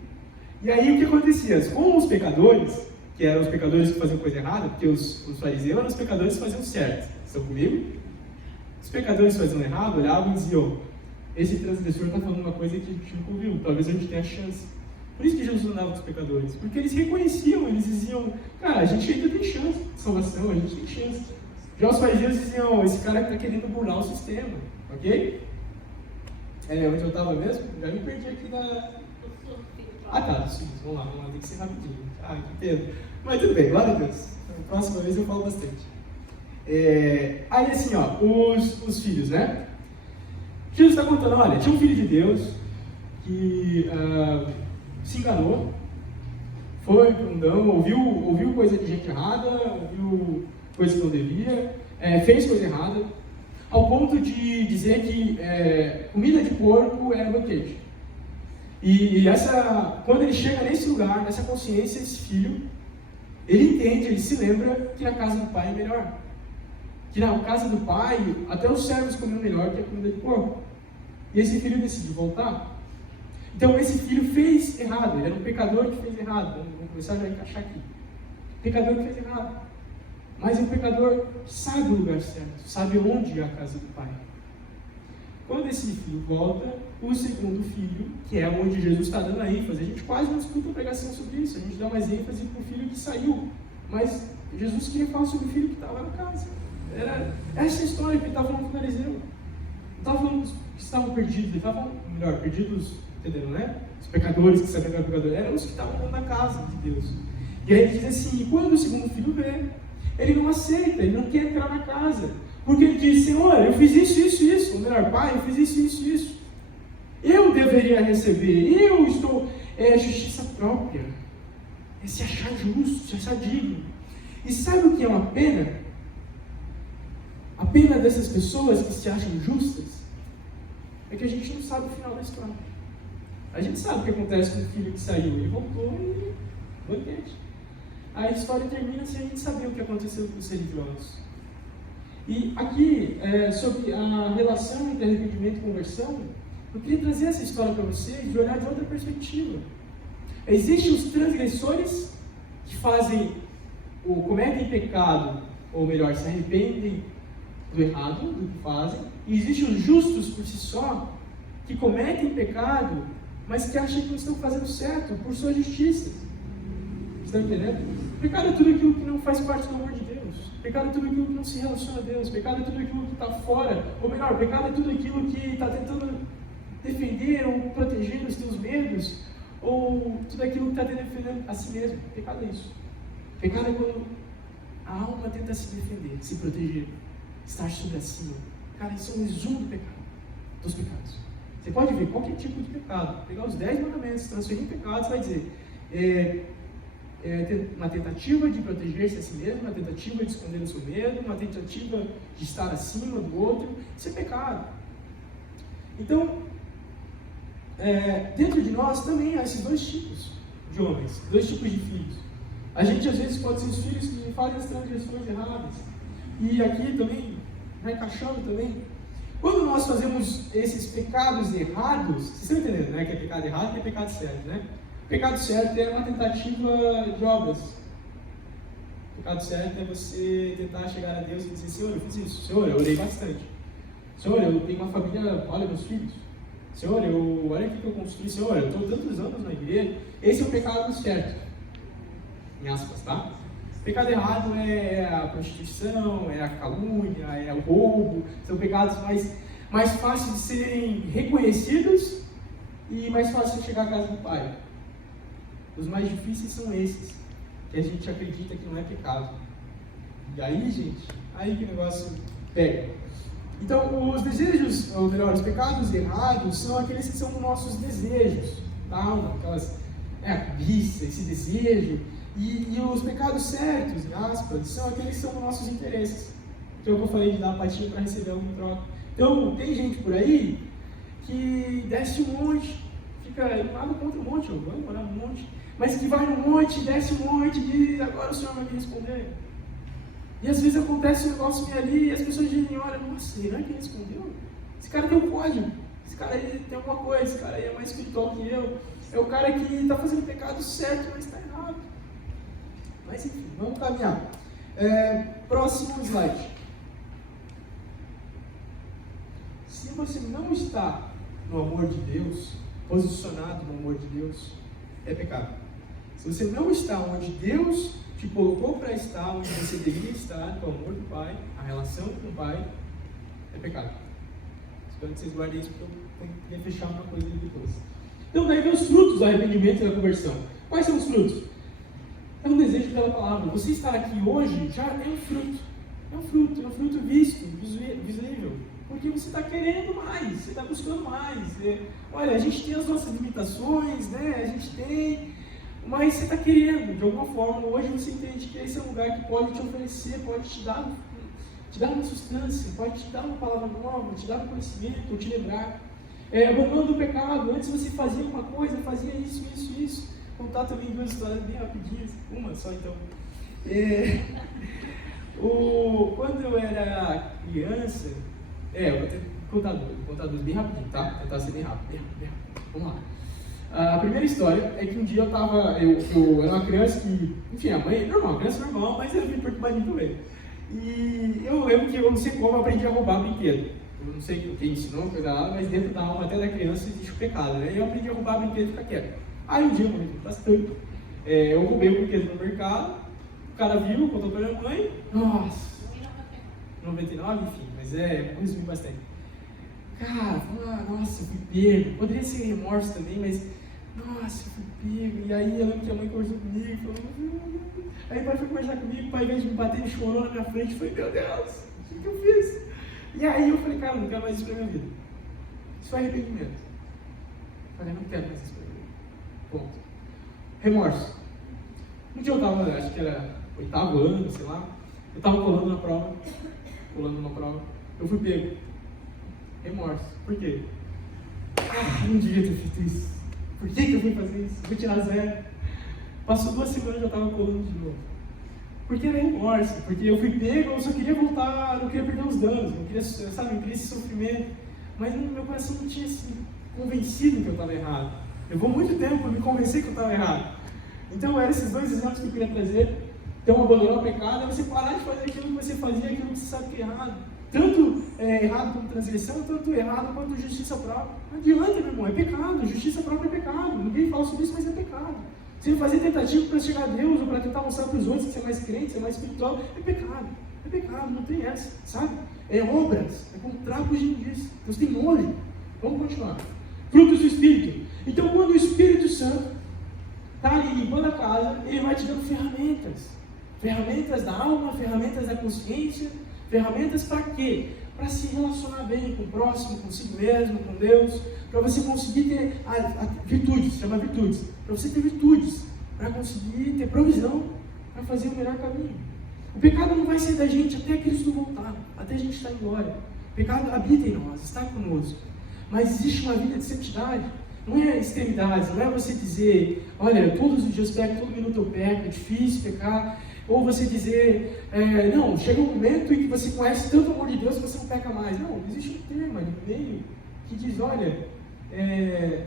E aí o que acontecia? Com os pecadores, que eram os pecadores que faziam coisa errada, porque os fariseus eram os pecadores que faziam certo. Estão comigo? Os pecadores que faziam errado, olhavam e diziam, esse transgressor está falando uma coisa que a gente nunca ouviu, talvez a gente tenha chance. Por isso que Jesus andava com os pecadores, porque eles reconheciam, eles diziam, cara, a gente ainda tem chance de salvação, a gente tem chance. Já os fariseus diziam, esse cara está querendo burlar o sistema, ok? Onde eu estava mesmo? Já me perdi aqui na... Ah tá, vamos lá, tem que ser rapidinho. Que pena. Mas tudo bem, glória a Deus. Na próxima vez eu falo bastante. Aí assim, ó, os filhos, né? Jesus está contando, olha, tinha um filho de Deus que se enganou, foi para um mundão, ouviu coisa de gente errada, ouviu coisa que não devia, fez coisa errada, ao ponto de dizer que comida de porco era banquete. E quando ele chega nesse lugar, nessa consciência, esse filho, ele entende, ele se lembra que na casa do pai é melhor. Que na casa do pai, até os servos comiam melhor que a comida de porco. E esse filho decide voltar. Então esse filho fez errado, ele era um pecador que fez errado. Vamos começar a encaixar aqui. Pecador que fez errado. Mas um pecador que sabe o lugar certo, sabe onde é a casa do pai. Quando esse filho volta, o segundo filho, que é onde Jesus está dando a ênfase, a gente quase não escuta a pregação sobre isso, a gente dá mais ênfase para o filho que saiu. Mas Jesus queria falar sobre o filho que estava na casa. Era essa história que ele estava falando com o fariseu. Não estava falando dos que estavam perdidos, ele estava falando, melhor, perdidos, entenderam, né? Os pecadores que sabiam que eram pecadores, eram os que estavam na casa de Deus. E aí ele diz assim, e quando o segundo filho vê, ele não aceita, ele não quer entrar na casa. Porque ele diz, Senhor, eu fiz isso, ou melhor, Pai, eu fiz isso. Eu deveria receber, eu estou, justiça própria. É se achar justo, se achar digno. E sabe o que é uma pena? A pena dessas pessoas que se acham justas é que a gente não sabe o final da história. A gente sabe o que acontece com o filho que saiu, ele voltou e banquete. A história termina sem a gente saber o que aconteceu com os religiosos. E aqui, sobre a relação entre arrependimento e conversão, eu queria trazer essa história para vocês de olhar de outra perspectiva. Existem os transgressores que cometem pecado, ou melhor, se arrependem do errado, do que fazem, e existem os justos por si só, que cometem pecado, mas que acham que não estão fazendo certo por sua justiça. Estão entendendo? Pecado é tudo aquilo que não faz parte do amor de Deus. Pecado é tudo aquilo que não se relaciona a Deus. Pecado é tudo aquilo que está fora. Ou melhor, pecado é tudo aquilo que está tentando defender ou proteger os teus medos. Ou tudo aquilo que está defendendo a si mesmo. Pecado é isso. Pecado é quando a alma tenta se defender, se proteger, estar sobre acima. Cara, isso é um resumo do pecado, dos pecados. Você pode ver qualquer tipo de pecado. Pegar os 10 mandamentos, transferir em pecados, vai dizer... uma tentativa de proteger-se a si mesmo, uma tentativa de esconder o seu medo, uma tentativa de estar acima do outro. Isso é pecado. Então, dentro de nós também há esses dois tipos de homens, dois tipos de filhos. A gente às vezes pode ser os filhos que fazem as transgressões erradas. E aqui também, vai encaixando também. Quando nós fazemos esses pecados errados, vocês estão entendendo, né? Que é pecado errado e que é pecado certo, né? Pecado certo é uma tentativa de obras. Pecado certo é você tentar chegar a Deus e dizer: Senhor, eu fiz isso. Senhor, eu orei bastante. Senhor, eu tenho uma família, olha meus filhos. Senhor, olha o que eu construí. Senhor, eu estou tantos anos na igreja. Esse é o pecado certo. Em aspas, tá? Pecado errado é a prostituição, é a calúnia, é o roubo. São pecados mais fáceis de serem reconhecidos e mais fáceis de chegar à casa do Pai. Os mais difíceis são esses, que a gente acredita que não é pecado. E aí, gente, aí que o negócio pega. Então, os desejos, ou melhor, os pecados errados são aqueles que são nossos desejos da alma, aquelas, a cobiça, esse desejo. E os pecados certos, em aspas, são aqueles que são nossos interesses. Que é o que eu falei de dar apatia para receber algo em troca. Então, tem gente por aí que desce um monte, fica nada contra um monte, eu vou morar num monte, mas que vai no monte, desce um monte e diz: agora o Senhor vai me responder. E às vezes acontece um negócio meio ali e as pessoas dizem: olha, nossa, será que ele respondeu? Esse cara tem um código, esse cara aí tem alguma coisa, esse cara aí é mais espiritual que eu. É o cara que está fazendo o pecado certo, mas está errado. Mas enfim, vamos caminhar. Próximo slide. Se você não está no amor de Deus, posicionado no amor de Deus, é pecado. Se você não está onde Deus te colocou para estar, onde você deveria estar, com o amor do Pai, a relação com o Pai, é pecado. Espero que vocês guardem isso, porque eu queria fechar uma coisa ali depois. Então, daí vem os frutos do arrependimento e da conversão. Quais são os frutos? É um desejo pela palavra. Você estar aqui hoje já é um fruto. É um fruto visto, visível. Porque você está querendo mais, você está buscando mais. Olha, a gente tem as nossas limitações, né? A gente tem, mas você está querendo, de alguma forma. Hoje você entende que esse é um lugar que pode te oferecer, pode te dar uma substância, pode te dar uma palavra nova, te dar um conhecimento, te lembrar. Abandonando o pecado. Antes você fazia uma coisa, fazia isso. Vou contar também duas histórias bem rapidinhas, uma só então. Quando eu era criança, eu vou contar duas bem rapidinho, tá? Vou tentar ser bem rápido. Vamos lá. A primeira história é que um dia eu era uma criança que, enfim, a mãe, normal, criança normal, mas eu vim perturbadinho também. E eu lembro que eu não sei como eu aprendi a roubar brinquedo. Eu não sei quem ensinou, coisa lá, mas dentro da alma até da criança existe o pecado, né? E eu aprendi a roubar brinquedo e ficar quieto. Aí um dia eu morri bastante. Eu roubei um brinquedo no mercado, o cara viu, contou pra minha mãe. Nossa! 99, enfim, mas eu resumi bastante. Cara, nossa, eu fui pego. Poderia ser remorso também, mas nossa, eu fui pego. E aí eu lembro que a mãe conversou comigo, falou. Aí o pai foi conversar comigo, o pai, ao invés de me bater, ele chorou na minha frente. Eu falei: meu Deus, o que eu fiz? E aí eu falei: cara, não quero mais isso pra minha vida. Isso foi arrependimento. Eu falei: não quero mais isso pra minha vida. Ponto. Remorso. Um dia eu tava, acho que era 8º ano, sei lá. Eu tava colando uma prova. Eu fui pego. Remorso. Por quê? Eu não devia ter feito isso. Por que eu fui fazer isso? Vou tirar 0. Passou 2 semanas e eu estava colando de novo. Porque era remorso. Porque eu fui pego, eu só queria voltar, não queria perder os danos. Não queria, sabe, não queria esse sofrimento. Mas no meu coração não tinha se convencido que eu estava errado. Eu vou muito tempo para me convencer que eu estava errado. Então eram esses 2 exemplos que eu queria trazer. Então, abandonar o pecado é você parar de fazer aquilo que você fazia, aquilo que você sabe que é errado. Tanto errado como transgressão, tanto errado quanto justiça própria. Não adianta, meu irmão, é pecado. Justiça própria é pecado. Ninguém fala sobre isso, mas é pecado. Você fazer tentativa para chegar a Deus ou para tentar mostrar para os outros que você é mais crente, você é mais espiritual, é pecado. É pecado, não tem essa, sabe? É obras, é como trapos de imundícia. Deus tem nojo. Vamos continuar. Frutos do Espírito. Então, quando o Espírito Santo está ali limpando a casa, ele vai te dando ferramentas. Ferramentas da alma, ferramentas da consciência. Ferramentas para quê? Para se relacionar bem com o próximo, consigo mesmo, com Deus. Para você conseguir ter virtudes, chama virtudes. Para você ter virtudes, para conseguir ter provisão, para fazer o melhor caminho. O pecado não vai sair da gente até Cristo voltar, até a gente estar em glória. O pecado habita em nós, está conosco. Mas existe uma vida de santidade. Não é extremidades, não é você dizer, olha, todos os dias eu pego, todo minuto eu peco, é difícil pecar. Ou você dizer, não, chega um momento em que você conhece tanto o amor de Deus que você não peca mais. Não, existe um termo ali no meio que diz, olha,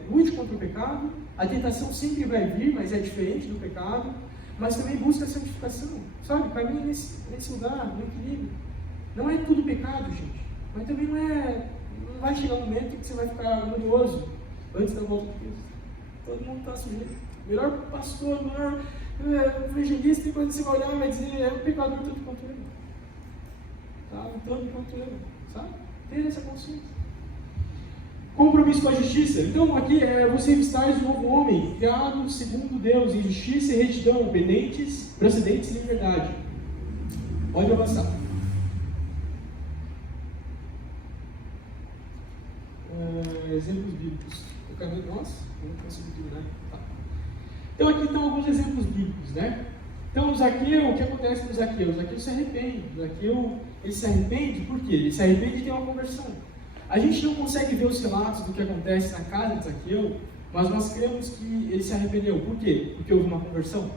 lute contra o pecado, a tentação sempre vai vir, mas é diferente do pecado, mas também busca a santificação, sabe? Caminha nesse lugar, no equilíbrio. Não é tudo pecado, gente, mas também não vai chegar um momento em que você vai ficar glorioso antes da volta de Cristo. Todo mundo está sujeito. Melhor pastor, melhor evangelista, tem coisa que você vai olhar e vai dizer, é um pecador tanto quanto ele. Tá? Tanto quanto ele, sabe? Ter essa consciência. Compromisso com a justiça. Então, aqui você vistais um novo homem, criado segundo Deus, em justiça e retidão, procedentes em verdade. Pode avançar. Exemplos bíblicos. O caminho nosso? Não consigo terminar. Tá. Então, aqui estão alguns exemplos bíblicos, né? Então, o Zaqueu, o que acontece com o Zaqueu? O Zaqueu se arrepende. O Zaqueu, ele se arrepende por quê? Ele se arrepende de ter uma conversão. A gente não consegue ver os relatos do que acontece na casa de Zaqueu, mas nós cremos que ele se arrependeu. Por quê? Porque houve uma conversão.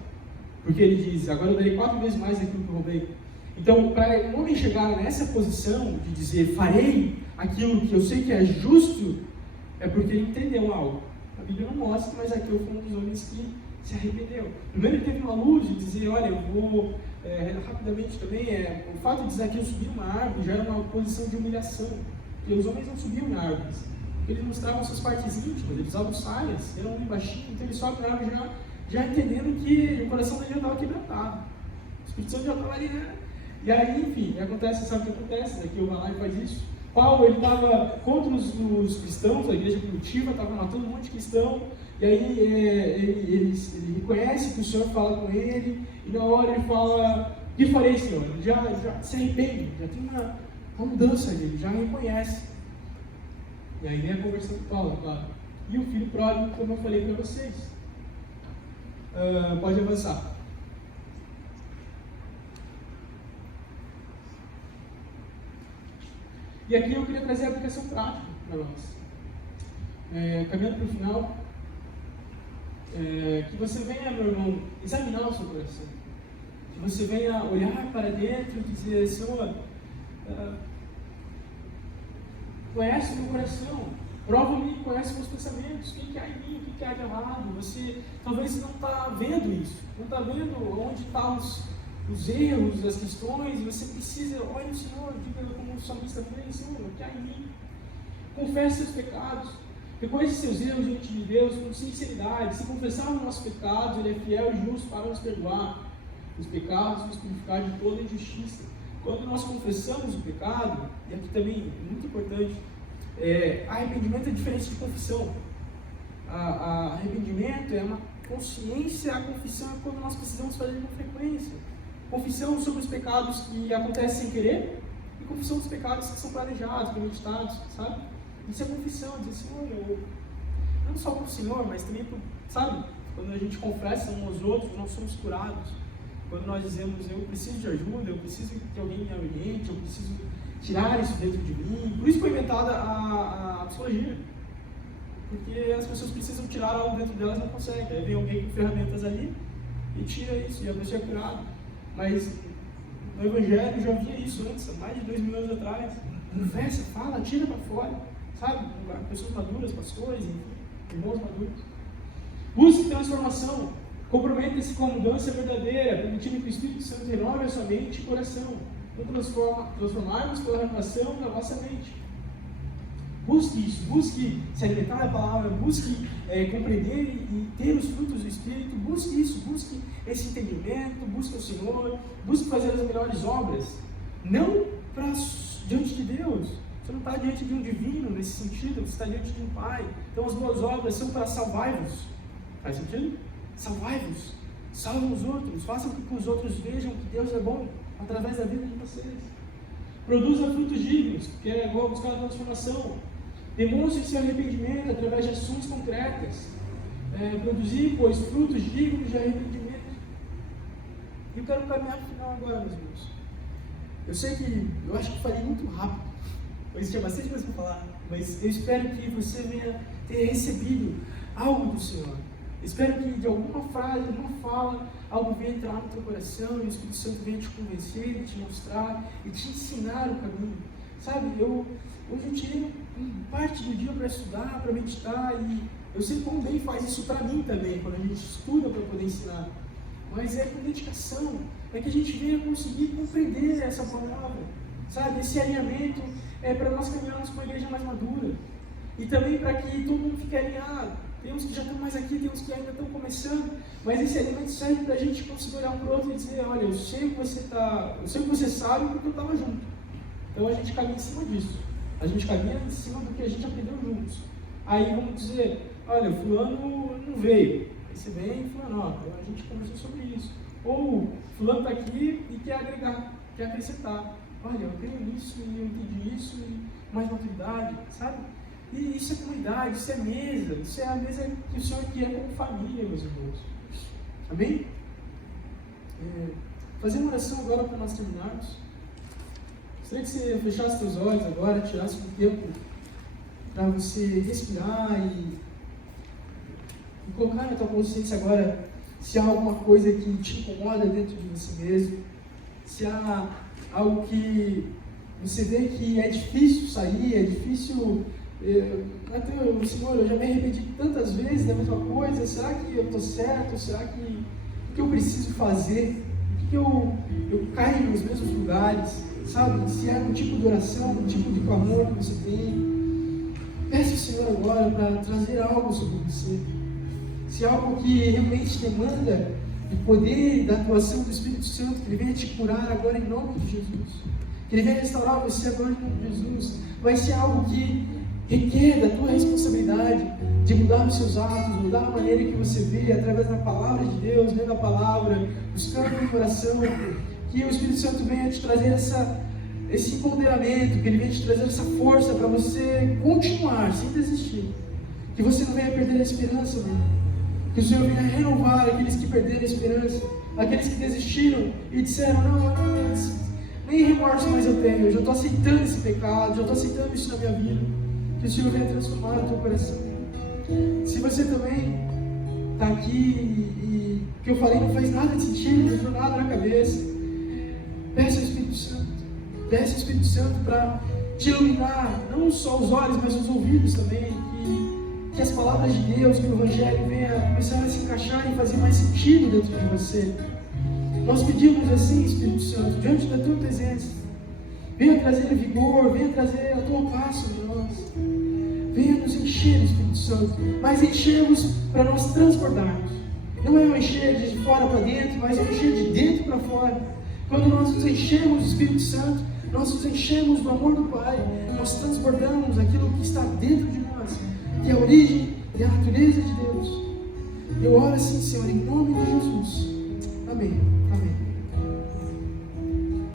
Porque ele diz, agora eu darei 4 vezes mais daquilo que eu roubei. Então, para um homem chegar nessa posição de dizer, farei aquilo que eu sei que é justo, é porque ele entendeu algo. A Bíblia não mostra, mas Zaqueu foi um dos homens que se arrependeu. Primeiro ele teve uma luz de dizer, olha, eu vou, rapidamente também, o fato de Zaqueu subir uma árvore já era uma posição de humilhação. Porque os homens não subiam em árvores, porque eles mostravam suas partes íntimas, eles usavam saias, eram um baixinho, então ele sobe na árvore já entendendo que o coração dele já estava quebrantado. O Espírito Santo já estava ali, né? E aí, enfim, acontece, sabe o que acontece? Zaqueu vai lá e faz isso. Paulo, ele estava contra os cristãos, a igreja primitiva, estava matando um monte de cristão, e aí ele reconhece que o Senhor fala com ele, e na hora ele fala, o que farei, Senhor? Ele já se arrepende, já tem uma mudança dele, já reconhece. E aí vem a conversão de Paulo, claro. E o filho pródigo, como eu falei para vocês. Pode avançar. E aqui eu queria trazer a aplicação prática para nós. Caminhando para o final, que você venha, meu irmão, examinar o seu coração. Que você venha olhar para dentro e dizer, Senhor, conhece o meu coração, prova-me e conhece meus pensamentos, o que há em mim, o que há de errado. Você talvez não está vendo isso, não está vendo onde estão os erros, as questões, e você precisa, olha o Senhor, diga como o salmista fez, Senhor, o que há em mim. Confesse seus pecados, reconheça seus erros diante de Deus com sinceridade. Se confessarmos nossos pecados, Ele é fiel e justo para nos perdoar os pecados e nos purificar de toda injustiça. Quando nós confessamos o pecado, e aqui também muito importante, arrependimento é diferente de confissão. Arrependimento é uma consciência, a confissão é quando nós precisamos fazer com frequência. Confissão sobre os pecados que acontecem sem querer, e confissão dos pecados que são planejados, premeditados, sabe? Isso é confissão, dizer, Senhor, eu não só para o Senhor, mas também, sabe? Quando a gente confessa uns aos outros, nós somos curados. Quando nós dizemos, eu preciso de ajuda, eu preciso que alguém me oriente, eu preciso tirar isso dentro de mim. Por isso foi inventada a psicologia. Porque as pessoas precisam tirar algo dentro delas e não conseguem. Aí vem alguém com ferramentas ali e tira isso, e a pessoa é curada. Mas no Evangelho já havia isso antes, há mais de 2000 anos atrás. Confessa, fala, tira para fora. Sabe? Pessoas maduras, pastores, irmãos maduros. Busque transformação. Comprometa-se com a mudança verdadeira, permitindo que o Espírito Santo renove a sua mente e coração. Então transformarmos pela renovação da nossa mente. Busque isso, busque se alimentar da palavra, busque compreender e ter os frutos do Espírito, busque isso, busque esse entendimento, busque o Senhor, busque fazer as melhores obras, não diante de Deus. Você não está diante de um divino nesse sentido, você está diante de um Pai. Então as boas obras são para salvar-vos. Faz sentido? Salvai-vos, salvam os outros, façam com que os outros vejam que Deus é bom através da vida de vocês. Produza frutos dignos, que é igual buscar a transformação. Demonstre seu arrependimento através de ações concretas. Produzir, pois, frutos dignos de arrependimento. E eu quero caminhar para o final agora, meus irmãos. Eu acho que falei muito rápido, pois tinha bastante coisa para falar, mas eu espero que você venha ter recebido algo do Senhor. Espero que de alguma frase, de uma fala, algo venha entrar no teu coração e o Espírito Santo venha te convencer, e te mostrar e te ensinar o caminho. Sabe, hoje eu tirei parte do dia para estudar, para meditar, e eu sei como bem faz isso para mim também, quando a gente estuda para poder ensinar. Mas é com dedicação, é que a gente venha conseguir compreender essa palavra. Sabe, esse alinhamento é para nós caminharmos com uma igreja mais madura. E também para que todo mundo fique alinhado. Tem uns que já estão mais aqui, tem uns que ainda estão começando, mas esse alimento serve para a gente conseguir olhar um para o outro e dizer, olha, eu sei que você sabe porque eu estava junto. Então a gente caminha em cima disso. A gente caminha em cima do que a gente aprendeu juntos. Aí vamos dizer, olha, fulano não veio. Aí você vem e fulano, ó, a gente conversou sobre isso. Ou fulano está aqui e quer agregar, quer acrescentar. Olha, eu creio nisso e eu entendi isso e mais maturidade, sabe? E isso é comunidade, isso é mesa, isso é a mesa que o Senhor quer como família, meus irmãos. Amém? Fazer uma oração agora para nós terminarmos. Gostaria que você fechasse seus olhos agora, tirasse um tempo para você respirar e colocar na tua consciência agora se há alguma coisa que te incomoda dentro de você mesmo, se há algo que você vê que é difícil sair, é difícil... Senhor, eu já me arrependi tantas vezes da mesma coisa, será que eu estou certo? Será que o que eu preciso fazer? Por que eu caio nos mesmos lugares? Sabe? Se é um tipo de oração, um tipo de clamor que você tem, peça ao Senhor agora para trazer algo sobre você. Se é algo que realmente demanda de poder da atuação do Espírito Santo, que Ele venha te curar agora em nome de Jesus, que Ele venha restaurar você agora em nome de Jesus, vai ser algo que requer da tua responsabilidade de mudar os seus atos, mudar a maneira que você vê através da palavra de Deus, lendo a palavra, buscando no coração, que o Espírito Santo venha te trazer esse empoderamento, que Ele venha te trazer essa força para você continuar sem desistir, que você não venha perder a esperança, que o Senhor venha renovar aqueles que perderam a esperança, aqueles que desistiram e disseram, não, nem remorso mais eu tenho, eu já estou aceitando esse pecado, já estou aceitando isso na minha vida. Que o Senhor venha transformar o teu coração. Se você também está aqui e o que eu falei não faz nada de sentido, não entrou nada na cabeça, peça ao Espírito Santo. Peça ao Espírito Santo para te iluminar, não só os olhos, mas os ouvidos também. Que as palavras de Deus, que o Evangelho venha começar a se encaixar e fazer mais sentido dentro de você. Nós pedimos assim, Espírito Santo, diante da tua presença, venha trazer vigor, venha trazer a tua paz sobre nós. Venha nos encher, Espírito Santo, mas encher-nos para nós transbordarmos. Não é um encher de fora para dentro, mas é um encher de dentro para fora. Quando nós nos enchemos do Espírito Santo, nós nos enchemos do amor do Pai, nós transbordamos aquilo que está dentro de nós, que é a origem e a natureza de Deus. Eu oro assim, Senhor, em nome de Jesus. Amém. Amém.